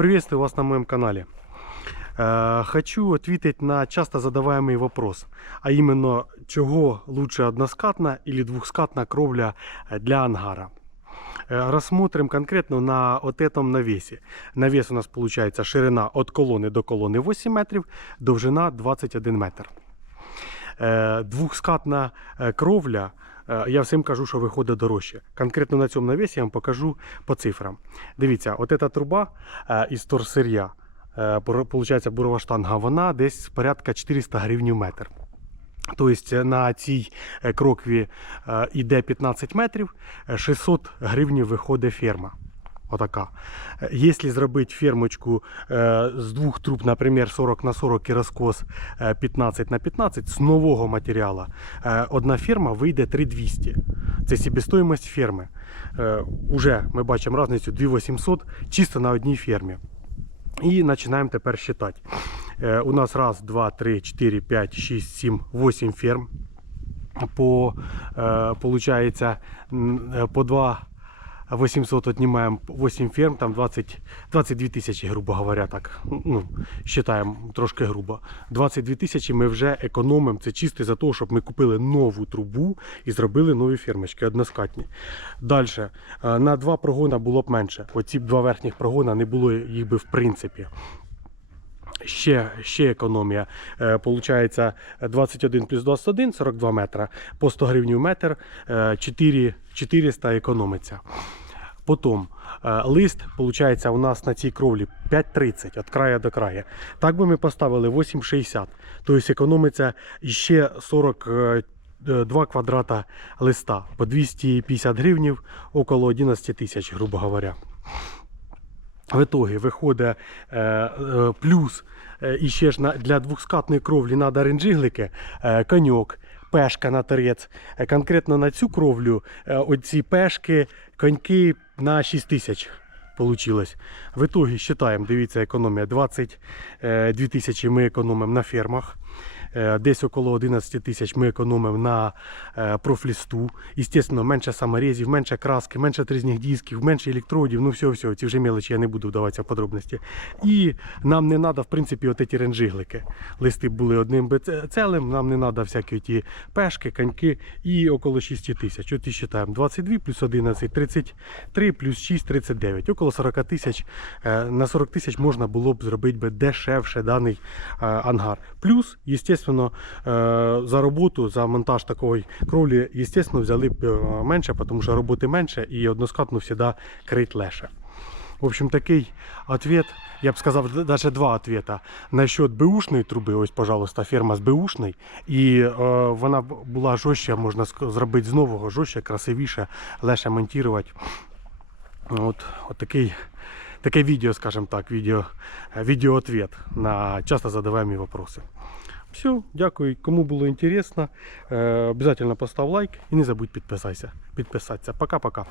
Приветствую вас на моем канале. Э, Хочу ответить на часто задаваемый вопрос, а именно, чего лучше односкатна или двухскатна кровля э, для ангара. Э, Рассмотрим конкретно на вот этом навесе. Навес у нас получается ширина от колони до колони 8 метрів, довжина 21 метр. Е, Двухскатна е, кровля, е, я всім кажу, що виходить дорожче. Конкретно на цьому навісі я вам покажу по цифрам. Дивіться, от ця труба е, із торсир'я, виходить, получається бурова штанга, вона десь порядка 400 гривень метр. Тобто на цій е, крокві йде 15 метрів, е, 600 гривень виходить ферма. Отака. Якщо зробити фермочку з двох труб, наприклад, 40 на 40 і розкос е, 15 на 15 з нового матеріалу, е, одна ферма вийде 3200. Це себестоїмость ферми. Е, Уже ми бачимо різницю 2800 чисто на одній фермі. І починаємо тепер считати. У нас раз, два, три, чотири, п'ять, шість, сім, вісім ферм. По, получається, по 2 800 отнимаем 8 ферм, там 20, 22 тисячі, грубо говоря, так. Ну, считаємо трошки грубо. 22 тисячі ми вже економимо. Це чисто за того, щоб ми купили нову трубу і зробили нові фермочки односкатні. Далі. На два прогона було б менше. Оці два верхніх прогона не було їх би в принципі. Ще, ще економія. Е, Получається 21 плюс 21, 42 метра. По 100 гривень в метр, е, 4, 400 економиться. Потім е, лист, виходить, у нас на цій кровлі 5,30 від краю до краю. Так би ми поставили 8,60. Тобто економиться ще 42 квадрата листа по 250 гривень, около 11 тисяч, грубо говоря. В итоге виходить е, е, плюс е, і ще ж для двохскатної кровлі треба ренджиглики, е, коньок, пешка на торець. Е, конкретно на цю кровлю е, оці пешки, коньки на 6 тисяч получилось. В итоге считаем, дивіться, економія 22 тисячі ми економимо на фермах. Е, Десь около 11 тисяч ми економимо на е, профлісту. Естественно, менше саморезів, менше краски, менше тризних дисків, менше електродів, ну все-все, ці вже мелочі я не буду вдаватися в подробності. І нам не треба, в принципі, от ці ренжиглики. Листи були одним целим, нам не треба всякі ті пешки, коньки і около 6 тисяч. От і считаємо 22 плюс 11, 33 плюс 6, 39. Около 40 тисяч. Е, На 40 тисяч можна було б зробити би дешевше даний ангар. Плюс, естественно, е, за роботу, за монтаж такої кровлі, естественно, взяли б е, менше, тому що роботи менше і односкатно завжди крить легше. В общем, такий ответ, я б сказав, навіть два ответа. Насчет беушної труби, ось, пожалуйста, ферма з беушної. І е, вона була жорстче, можна зробити з нового, жорстче, красивіше, легше монтувати. От, от такий, таке відео, скажімо так, відео, відео-ответ на часто задаваемые вопросы. Все, дякую. Кому було інтересно, е, обязательно постав лайк і не забудь підписатися. Підписатися. Пока-пока.